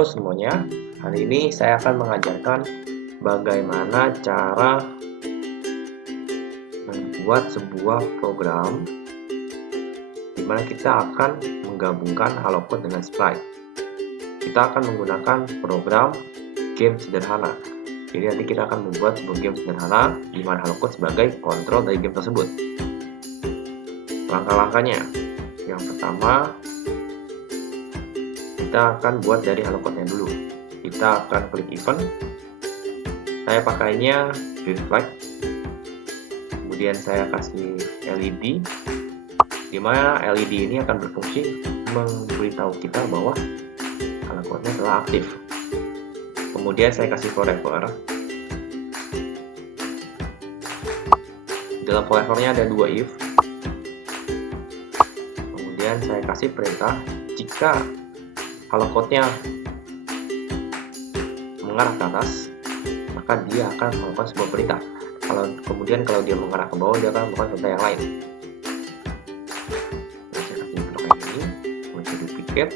Halo semuanya, hari ini saya akan mengajarkan bagaimana cara membuat sebuah program di mana kita akan menggabungkan HaloCode dengan Sprite. Kita akan menggunakan program game sederhana. Jadi nanti kita akan membuat sebuah game sederhana di mana HaloCode sebagai kontrol dari game tersebut. Langkah-langkahnya, yang pertama kita akan buat dari HaloCode-nya dulu. Kita akan klik event. Saya pakainya reflect. Kemudian saya kasih LED, di mana LED ini akan berfungsi memberitahu kita bahwa HaloCode-nya telah aktif. Kemudian saya kasih forever. Dalam forever-nya ada dua if. Kemudian saya kasih perintah jika HaloCode-nya mengarah ke atas, maka dia akan melakukan sebuah perintah. Kemudian kalau dia mengarah ke bawah, dia akan melakukan perintah yang lain. Saya kasih blok kayak ini, kemudian duplicate,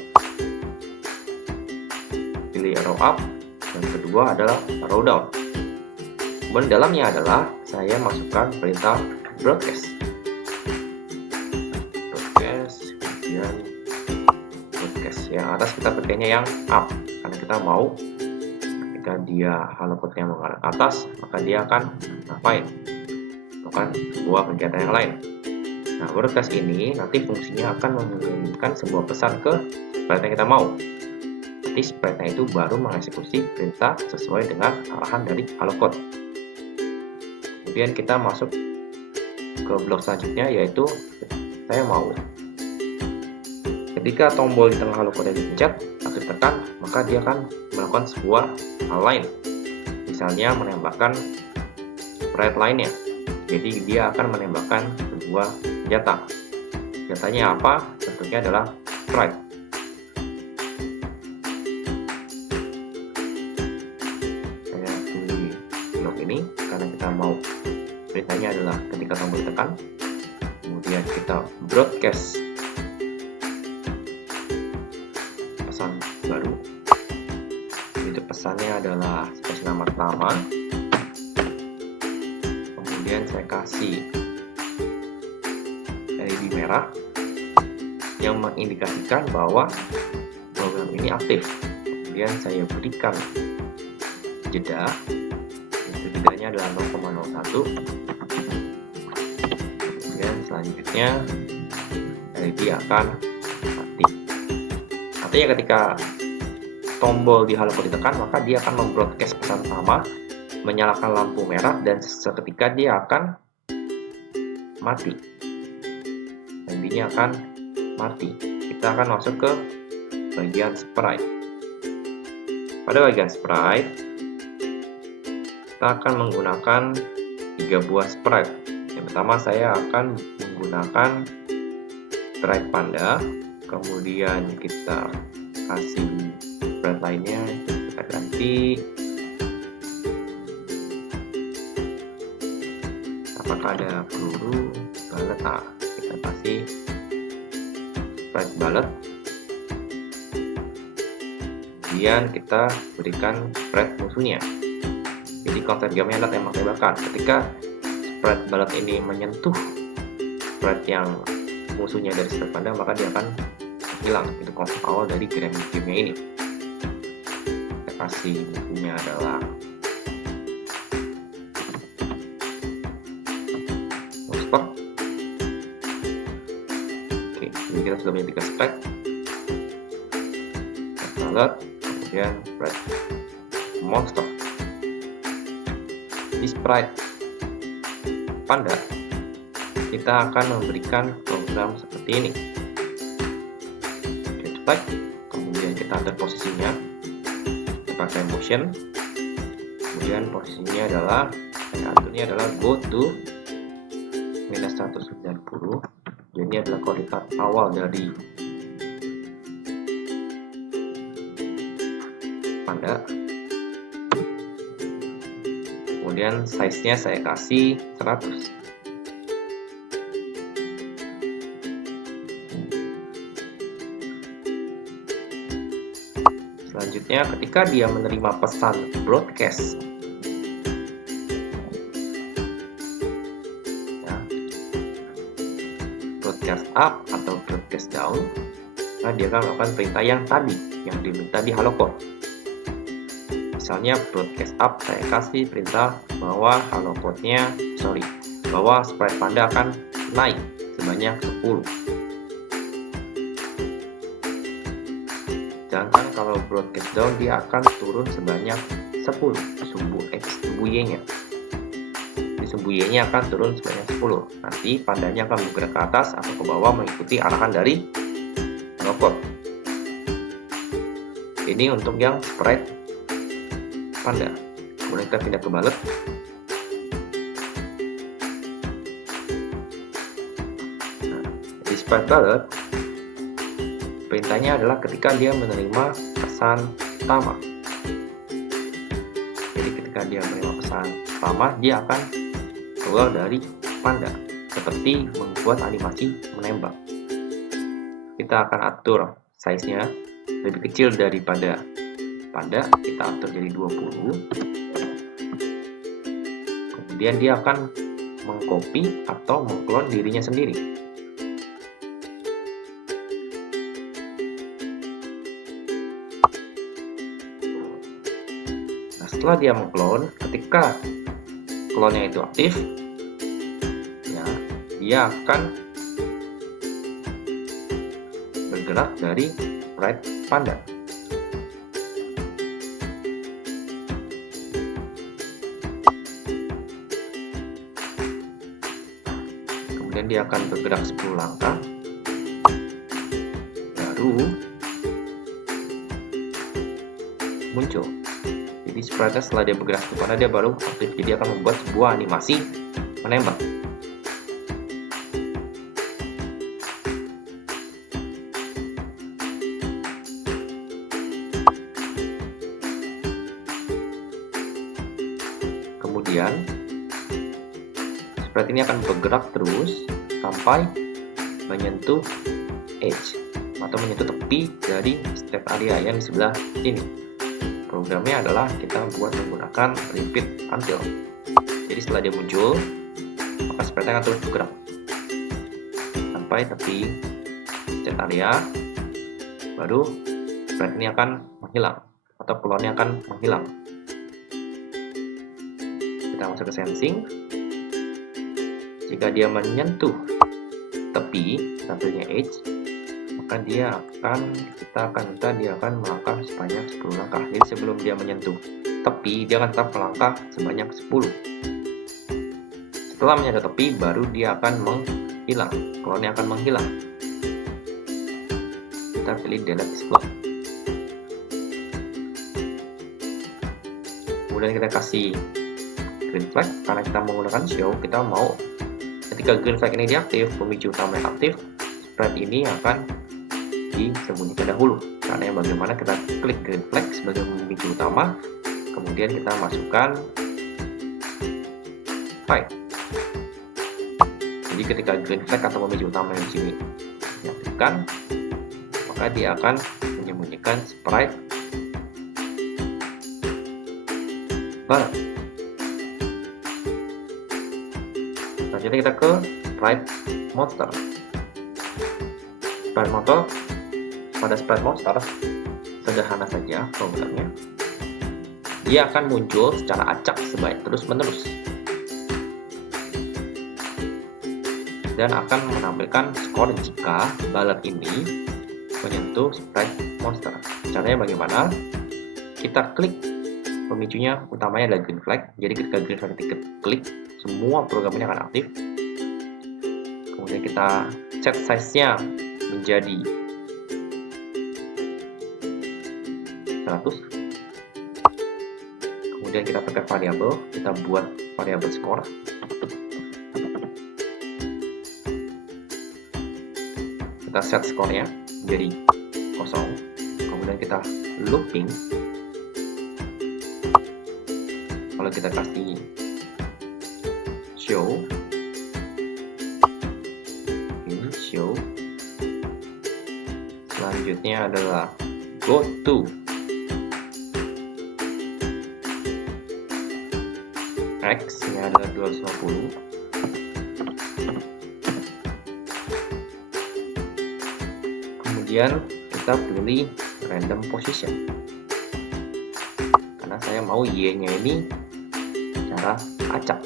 pilih arrow up, dan kedua adalah arrow down. Kemudian dalamnya adalah saya masukkan perintah broadcast. Kemudian yang atas kita pakainya yang up karena kita mau ketika dia HaloCode-nya mengarah ke atas, maka dia akan ngapain? Melakukan sebuah kegiatan yang lain. Nah, broadcast ini nanti fungsinya akan mengirimkan sebuah pesan ke sprite yang kita mau. Nanti sprite-nya itu baru mengeksekusi perintah sesuai dengan arahan dari HaloCode. Kemudian kita masuk ke blok selanjutnya, yaitu saya mau ketika tombol di tengah HaloCode dipencet atau ditekan, maka dia akan melakukan sebuah hal lain. Misalnya menembakkan sprite lainnya. Jadi dia akan menembakkan sebuah senjata. Senjatanya apa? Tentunya adalah sprite. Saya pilih blok ini karena kita mau perintahnya adalah ketika tombol ditekan. Kemudian kita broadcast pesan baru. Itu pesannya adalah seperti selamat lama. Kemudian saya kasih LED merah yang mengindikasikan bahwa program ini aktif. Kemudian saya berikan jeda. Itu jedanya adalah 0,01. Kemudian selanjutnya LED akan mati. Artinya ketika tombol di HaloCode ditekan, maka dia akan membroadcast pesan sama, menyalakan lampu merah, dan seketika dia akan mati. Intinya akan mati. Kita akan masuk ke bagian sprite. Pada bagian sprite, kita akan menggunakan 3 buah sprite. Yang pertama saya akan menggunakan sprite panda. Kemudian kita kasih sprite lainnya, kita ganti apakah ada peluru balet. Nah, kita kasih sprite balet. Kemudian kita berikan sprite musuhnya. Jadi konsep gamenya adalah tembak-tembakan. Ketika sprite balet ini menyentuh sprite yang musuhnya dari sprite panda, maka dia akan hilang. Itu konsep awal dari gamenya ini. Kita kasih musuhnya adalah monster. Oke, jadi kita sudah punya 3 sprite. Balet, kemudian sprite monster. Di sprite panda kita akan memberikan program seperti ini. Kemudian kita atur posisinya, kita pakai motion. Kemudian posisinya adalah aturnya adalah go to -190. Jadi ini adalah koordinat awal dari panda. Kemudian size-nya saya kasih 100. Selanjutnya, ketika dia menerima pesan broadcast, ya, broadcast up atau broadcast down, nah dia akan melakukan perintah yang tadi yang diminta di hello code. Misalnya broadcast up, saya kasih perintah bahwa bahwa sprite panda akan naik sebanyak 10. Sedangkan kalau broadcast down dia akan turun sebanyak 10, sumbu X, sumbu Y-nya. Jadi sumbu Y-nya akan turun sebanyak 10. Nanti pandanya akan bergerak ke atas atau ke bawah mengikuti arahan dari hello code. Ini untuk yang sprite panda. Kemudian kita pindah ke ballad. Nah, di sprite ballad, perintahnya adalah ketika dia menerima pesan pertama. Jadi ketika dia menerima pesan pertama, dia akan keluar dari panda, seperti membuat animasi menembak. Kita akan atur size-nya lebih kecil daripada panda, kita atur jadi 20. Kemudian dia akan mengcopy atau mengklon dirinya sendiri. Nah, setelah dia mengklon, ketika klonnya itu aktif, ya, dia akan bergerak dari sprite panda. Kemudian dia akan bergerak 10 langkah, baru muncul. Jadi sprite setelah dia bergerak ke mana dia baru aktif, jadi akan membuat sebuah animasi menembak. Kemudian sprite ini akan bergerak terus sampai menyentuh edge atau menyentuh tepi dari state area yang di sebelah sini. Programnya adalah kita buat menggunakan repeat until. Jadi setelah dia muncul, maka sprite akan terus bergerak sampai tepi state area, baru sprite ini akan menghilang atau klonnya akan menghilang. Kita masuk ke sensing. Jika dia menyentuh tepi, satunya edge, maka kita akan minta dia akan melangkah sebanyak 10 langkah. Jadi sebelum dia menyentuh tepi, dia akan tetap melangkah sebanyak 10. Setelah menyentuh tepi, baru dia akan menghilang, klonnya akan menghilang. Kita pilih delete this clone. Kemudian kita kasih green flag karena kita menggunakan show. Kita mau ketika green flag ini diaktif, pemicu utama yang aktif, sprite ini akan disembunyikan dahulu. Karena yang bagaimana kita klik green flag sebagai pemicu utama, kemudian kita masukkan file. Jadi ketika green flag atau pemicu utama yang di sini diaktifkan, maka dia akan menyembunyikan sprite barat. Selanjutnya kita ke sprite monster. Sprite monster, pada sprite monster sederhana saja programnya. Dia akan muncul secara acak terus menerus dan akan menampilkan skor jika ballad ini menyentuh sprite monster. Caranya bagaimana? Kita klik pemicunya, utamanya adalah green flag. Jadi ketika green flag diklik, semua program ini akan aktif. Kemudian kita set size-nya menjadi 100. Kemudian kita pakai variabel, kita buat variabel score. Kita set skornya menjadi 0. Kemudian kita looping. Kalau kita kasih show, ini show. Selanjutnya adalah go to X-nya adalah 250. Kemudian kita pilih random position, karena saya mau Y-nya ini secara acak.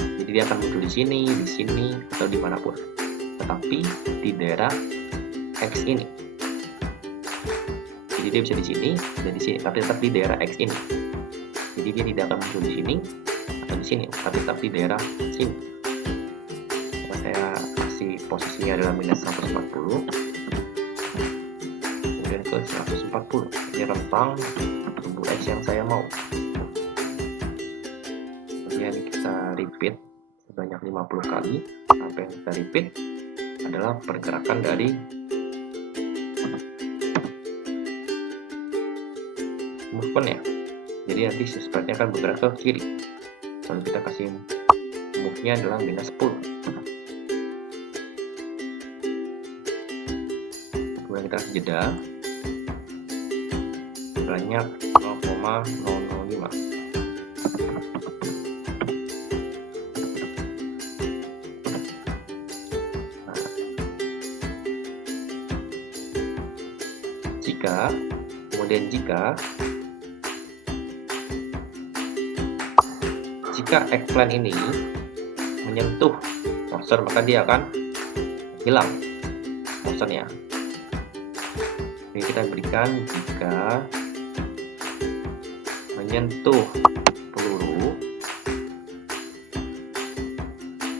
Jadi dia akan muncul di sini, atau dimanapun. Tetapi di daerah X ini. Jadi dia bisa di sini dan di sini, tapi tetap di daerah X ini. Jadi dia tidak akan muncul di sini atau di sini, tapi tetap di daerah sini. Nah, saya kasih posisinya adalah minus 140, kemudian ke 140. Ini rentang sumbu X yang saya mau. Kemudian kita repeat sebanyak 50 kali. Apa yang kita repeat adalah pergerakan dari movement ya. Jadi nanti si sprite-nya akan bergerak ke kiri. Lalu kita kasih move-nya adalah minus 10. Kemudian kita kasih jeda sebanyak 0,005. Kemudian jika eggplant ini menyentuh motion, maka dia akan hilang motionnya. Jadi kita berikan jika menyentuh peluru.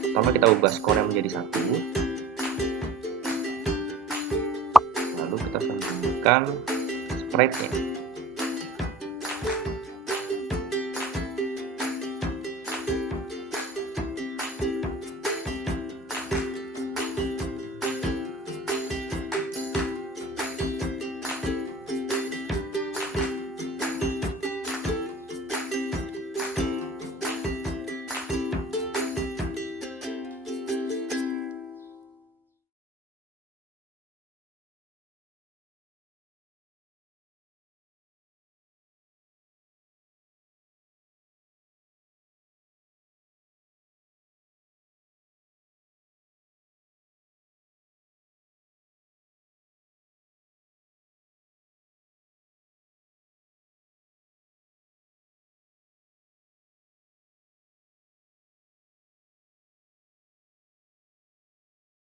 Pertama kita ubah skornya menjadi 1. Lalu kita sembunyikan sprite-nya.